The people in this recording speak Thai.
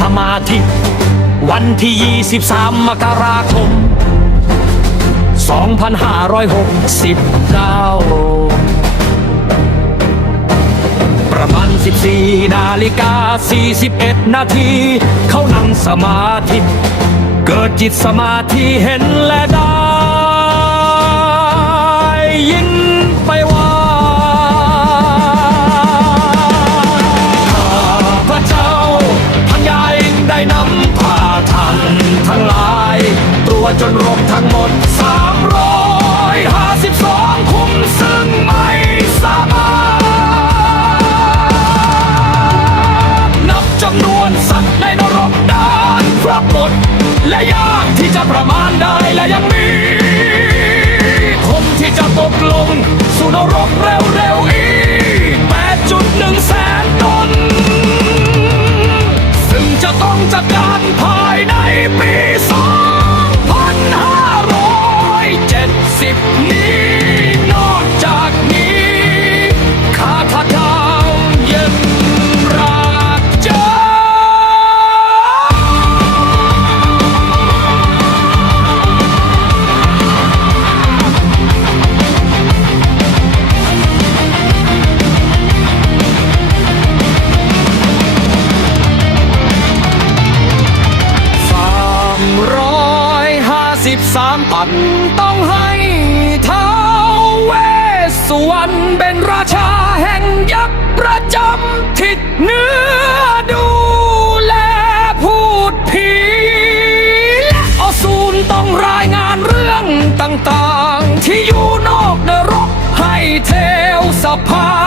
สมาธิ วันที่ 23 มกราคม 2569 ประมาณ 14 นาฬิกา 41 นาที เขานั่งสมาธิ เกิดจิตสมาธิเห็นและได้ จนรบทั้งหมด 352 คุ้มซึ่งไม่สามารถ นับจำนวนสัตว์ในนรกดานปรากฏและยากที่จะประมาณได้และยังมีคนที่จะตกลง สู่นรกเร็วๆอีก 8.1 แสนตน ซึ่งจะต้องจัดการภายในปี2570นี้ น สิบสามปันต้องให้เท้าวเวสวรรณเป็นราชาแห่งยักษ์ประจำทิศเหนือดูแลพูดผีและอสูรต้องรายงานเรื่องต่างๆ ที่อยู่นอกนรกให้เทวสภา